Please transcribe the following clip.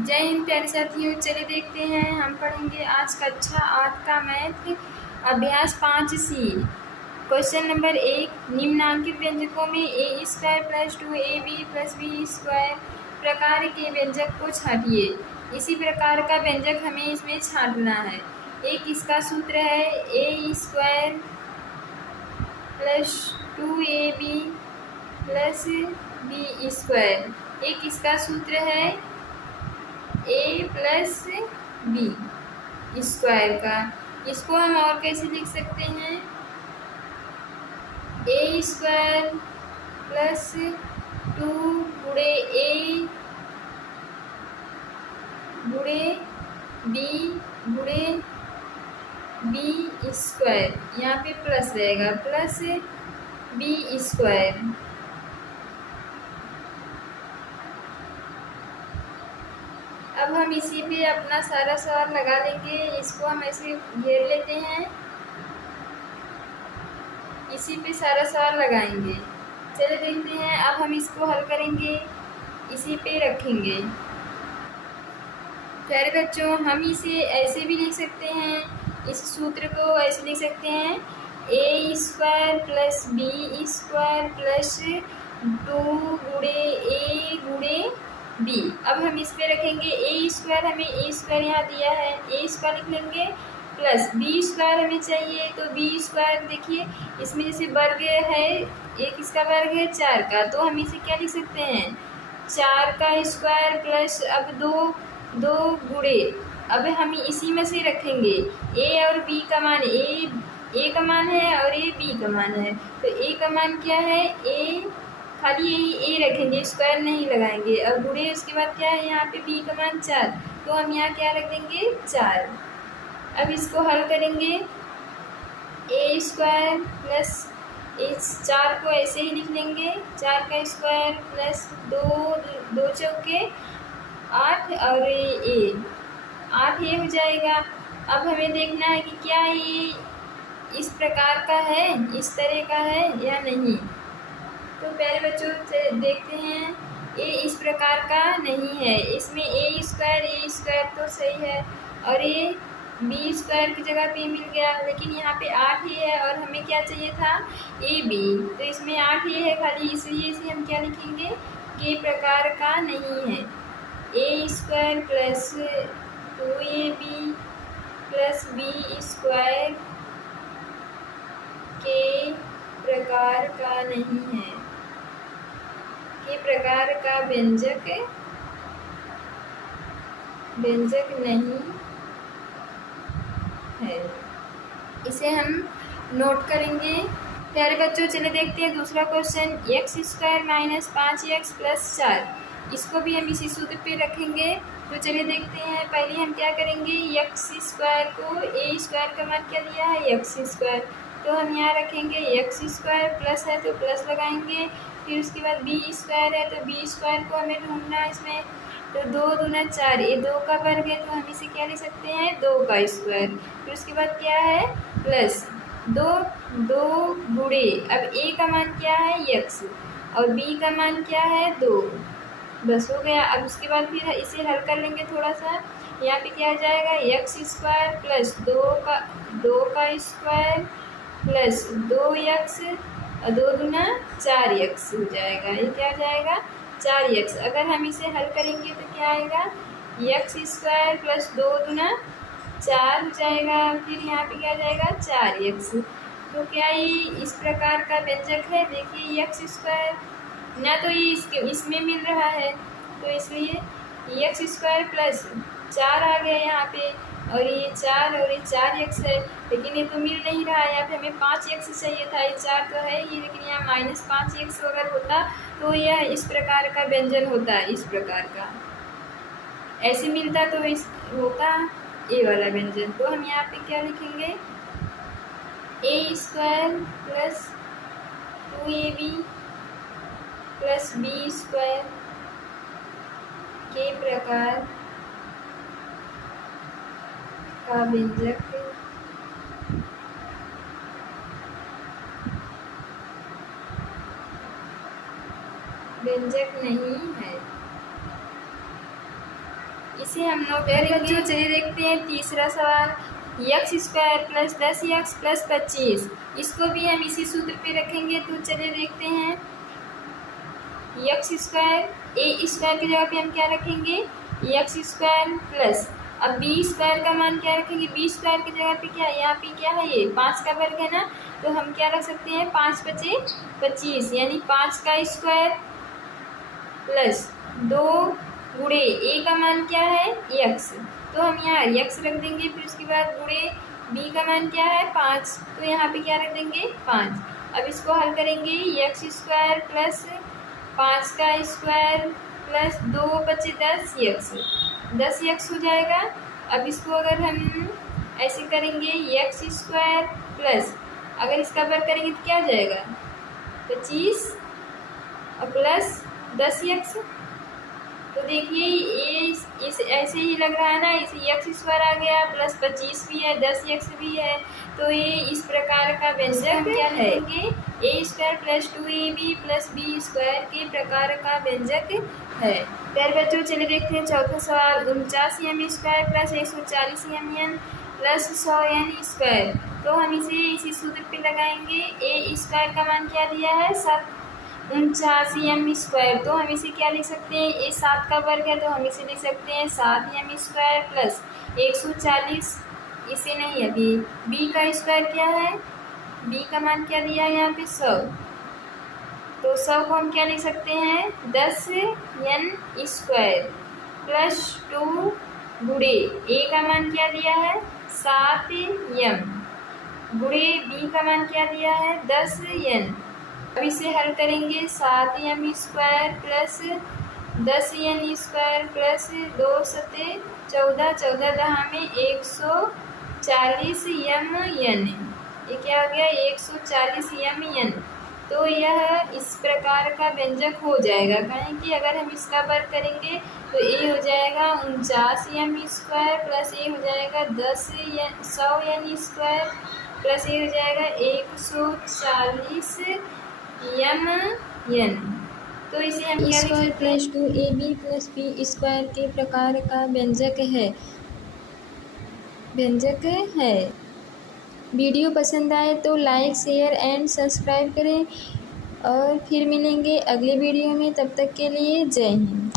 जय हिंद प्यारे साथियों। चलिए देखते हैं, हम पढ़ेंगे आज कक्षा 8 का मैथ अभ्यास 5C। क्वेश्चन नंबर 1, निम्नांकित व्यंजकों में A square plus 2ab plus B square प्रकार के व्यंजक को छांटिए। इसी प्रकार का व्यंजक हमें इसमें छांटना है। एक इसका सूत्र है A square plus 2ab plus B square. एक इसका सूत्र है ए प्लस बी स्क्वायर का। इसको हम और कैसे लिख सकते हैं? ए स्क्वायर प्लस 2 गुणे ए गुणे बी स्क्वायर, यहाँ पे प्लस रहेगा, प्लस बी स्क्वायर। अब हम इसी पे अपना सारा सवाल लगा लेंगे। इसको हम ऐसे घेर लेते हैं, इसी पे सारा सवाल लगाएंगे। चलिए देखते हैं, अब हम इसको हल करेंगे, इसी पे रखेंगे। प्यारे बच्चों, हम इसे ऐसे भी लिख सकते हैं, इस सूत्र को ऐसे लिख सकते हैं A square plus B square plus 2 गुणे ए गुणे बी। अब हम इस पे रखेंगे ए स्क्वायर, हमें ए स्क्वायर यहाँ दिया है, ए स्क्वायर लिख लेंगे, प्लस बी स्क्वायर हमें चाहिए, तो बी स्क्वायर देखिए इसमें जैसे वर्ग है, एक इसका वर्ग है 4 का, तो हम इसे क्या लिख सकते हैं 4 का स्क्वायर प्लस अब दो गुणे। अब हम इसी में से रखेंगे ए और बी का मान, ए का मान है और ए बी का मान है, तो ए का मान क्या है ए, खाली यही ए रखेंगे, स्क्वायर नहीं लगाएंगे, और गुणे उसके बाद क्या है यहाँ पे बी का मान 4, तो हम यहाँ क्या रख देंगे 4। अब इसको हल करेंगे, ए स्क्वायर प्लस इस 4 को ऐसे ही लिख लेंगे, 4 का स्क्वायर प्लस 2 चौके 8 और ए 8 ये हो जाएगा। अब हमें देखना है कि क्या ये इस प्रकार का है, इस तरह का है या नहीं। तो प्यारे बच्चों से देखते हैं, ए इस प्रकार का नहीं है, इसमें ए स्क्वायर तो सही है, और ये बी स्क्वायर की जगह पे मिल गया, लेकिन यहाँ पे 8 ही है और हमें क्या चाहिए था ए बी, तो इसमें 8 ही है खाली, इसलिए इसे हम क्या लिखेंगे के प्रकार का नहीं है। A square plus 2ab plus B square के प्रकार का नहीं है, के प्रकार का व्यंजक नहीं है। इसे हम नोट करेंगे। प्यारे बच्चों चलिए देखते हैं दूसरा question, x square minus 5x plus 4, इसको भी हम इसी सूत्र पे रखेंगे। तो चलिए देखते हैं, पहले हम क्या करेंगे, एक्स स्क्वायर को ए स्क्वायर का मान क्या दिया है एक्स स्क्वायर, तो हम यहाँ रखेंगे एक्स स्क्वायर, प्लस है तो प्लस लगाएंगे, फिर उसके बाद बी स्क्वायर है तो बी स्क्वायर को हमें ढूंढना है इसमें, तो 2 दूना 4, ये 2 का वर्ग है, तो हम इसे क्या लिख सकते हैं 2 का स्क्वायर, फिर उसके बाद क्या है प्लस 2 गुणे, अब ए का मान क्या है एक्स और बी का मान क्या है 2, बस हो गया। अब उसके बाद फिर इसे हल कर लेंगे थोड़ा सा, यहाँ पे क्या आ जाएगा एक्स स्क्वायर प्लस 2 का स्क्वायर प्लस 2x और 2 दूना 4x हो जाएगा, ये क्या आ जाएगा 4x। अगर हम इसे हल करेंगे तो क्या आएगा एक्स स्क्वायर प्लस 2 दूना 4 हो जाएगा, फिर यहाँ पे क्या आ जाएगा 4x। तो क्या ये इस प्रकार का व्यंजक है? देखिए एक्स स्क्वायर ना तो ये इसमें मिल रहा है, तो इसलिए एक्स स्क्वायर प्लस 4 आ गया यहाँ पे, और ये 4 और ये 4x है, लेकिन ये तो मिल नहीं रहा है, यहाँ पे हमें 5x चाहिए था, ये 4 तो है ही, लेकिन यहाँ माइनस 5x अगर होता तो यह इस प्रकार का व्यंजन होता है, इस प्रकार का ऐसे मिलता तो इस होता ए वाला व्यंजन। तो हम यहाँ पे क्या लिखेंगे A square plus 2ab plus B square के प्रकार का व्यंजक नहीं है। इसे हम नोट करेंगे। बच्चों चलिए देखते हैं तीसरा सवाल, x square plus 10x plus 25, इसको भी हम इसी सूत्र पे रखेंगे। तो चलिए देखते हैं, एक्स स्क्वायर ए स्क्वायर की जगह पे हम क्या रखेंगे, एक्स स्क्वायर प्लस, अब बी स्क्वायर का मान क्या रखेंगे, बी स्क्वायर की जगह पे क्या, यहाँ पे क्या है, ये 5 का वर्ग है ना, तो हम क्या रख सकते हैं, 5 पचे 25, यानी 5 का स्क्वायर प्लस 2 गुणे ए का मान क्या है, एक्स, तो हम यहाँ एक्स रख देंगे। फिर उसके बाद गुणे बी का मान क्या है, 5, तो यहाँ पे क्या रख देंगे, 5। अब इसको हल करेंगे, एक्स स्क्वायर प्लस 5 का स्क्वायर प्लस 2 पचे 10 एक्स हो जाएगा। अब इसको अगर हम ऐसे करेंगे, एक्स स्क्वायर प्लस, अगर इसका वर्ग करेंगे तो क्या हो जाएगा, 25 और प्लस 10x। तो देखिए ये इस ऐसे ही लग रहा है ना, इसे एक्स स्क्वायर आ गया प्लस 25 भी है, 10x भी है, तो ये इस प्रकार का व्यंजक क्या है, A square plus 2ab plus B square के प्रकार का व्यंजक है। प्यारे बच्चों चलिए देखते हैं चौथा सवाल, 49m square plus 140mn plus 100n square, तो हम इसे इसी सूत्र पे लगाएंगे। ए स्क्वायर का मान क्या दिया है, 49m स्क्वायर, तो हम इसे क्या लिख सकते हैं, ये 7 का वर्ग है, तो हम इसे लिख सकते हैं 7m स्क्वायर प्लस 140, इसे नहीं, अभी बी का स्क्वायर क्या है, बी का मान क्या दिया है यहाँ पे 100, तो 100 को हम क्या लिख सकते हैं, 10n स्क्वायर प्लस 2 गुणे ए का मान क्या दिया है, 7m गुणे बी का मान क्या दिया है, 10n। अब इसे हल करेंगे, 7m square plus 10n square plus 2 सते 14, 14 दहा में 140mn, ये क्या हो गया, 140mn। तो यह इस प्रकार का व्यंजक हो जाएगा, कहें कि अगर हम इसका वर्ग करेंगे तो ये हो जाएगा 49m स्क्वायर प्लस ये हो जाएगा 100n स्क्वायर प्लस ये हो जाएगा 140mn। तो इसे हम क्या square plus 2ab plus B square के प्रकार का व्यंजक है। वीडियो पसंद आए तो लाइक शेयर एंड सब्सक्राइब करें, और फिर मिलेंगे अगले वीडियो में, तब तक के लिए जय हिंद।